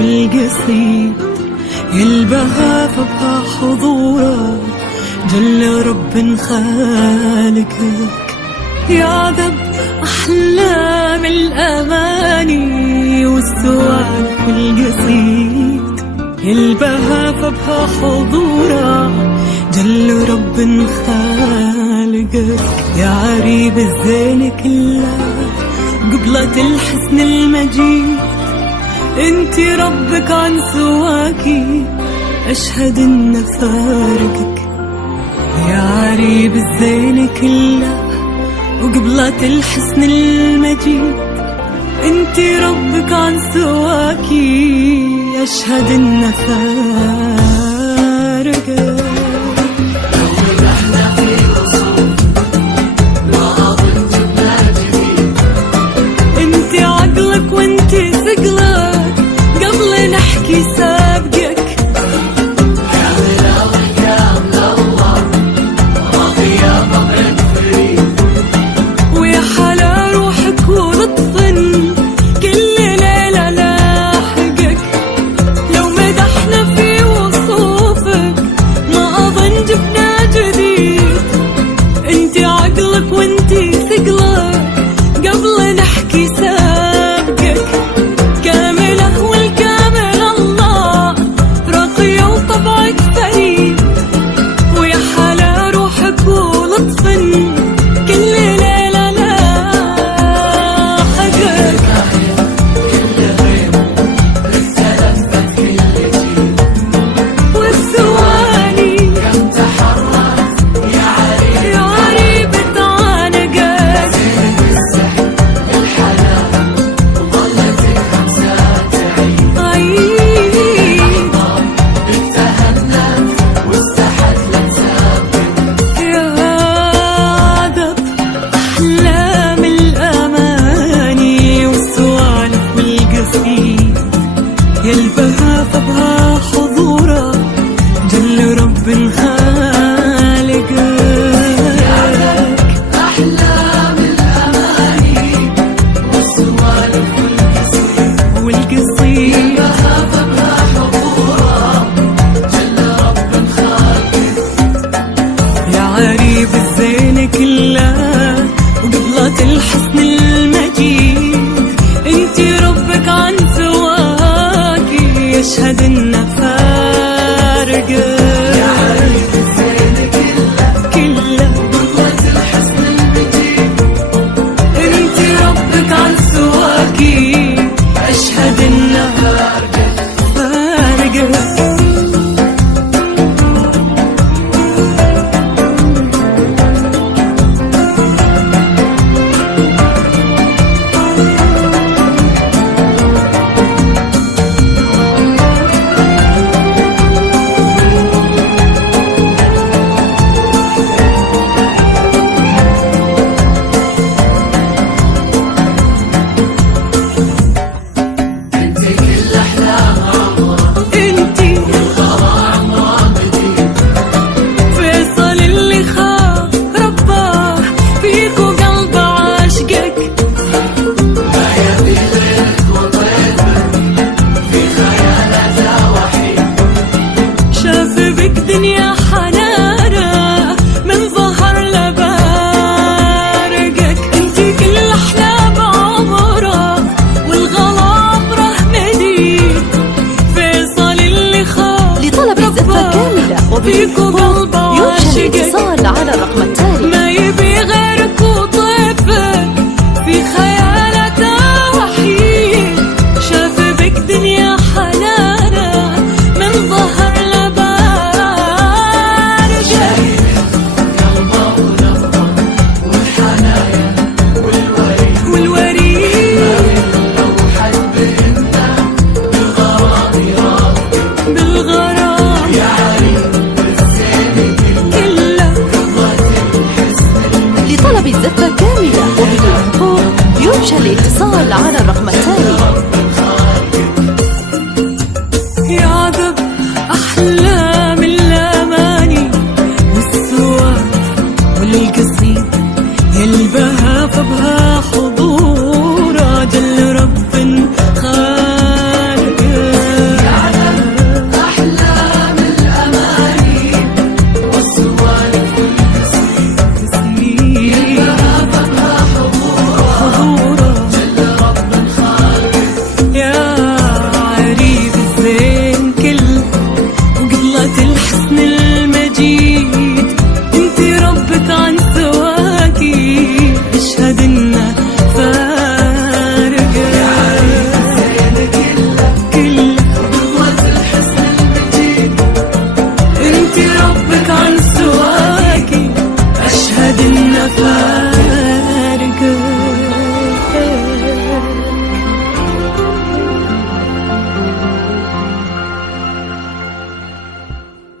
والقصيد يلبها فبها حضورك جل رب خالقك. يعذب أحلام الأماني والسوالف والقصيد يلبها فبها حضورك جل رب خالقك. يا عريب الزين كله قبلة الحسن المجيد انتي ربك عن سواكي أشهد إن فارقك. يا عريب الزين كله وقبلة الحسن المجيد انتي ربك عن سواكي أشهد إن فارقك. انتي عقلك وانتي ثقلك قبل نحكي سابقك. ويا حلا روحك ولطف كل ليلة لاحقك. لو مدحنا في وصوفك ما أظن جبنا جديد. انتي عقلك وانتي ثقلك قبل نحكي سابقك. كاملة والكامل الله رقية وطبعك فريد. ويا حلا روحك ولطف كل ليلة لاحقك. والثواني كم تحرك يا عريب تعانقك. يلبها فبها حضورا جل رب خالقك. أحلام الأماني والسوالف والقصيد يلبها فبها حضورا جل رب خالقك. يا عريب الزين كله وقبلة الحسن المجيد انتي ربك عن سواكي أشهد إن فارقك. يا عريب الزين كله قبلة الحسن المجيد انتي ربك عن سواكي أشهد إن فارقك. دنيا حنانة من ظهر لبارقك. انتي كل أحلام عمره والغلا عمره مديد. فيصل اللي خاف لطلب الزفة كاملة وبالفضل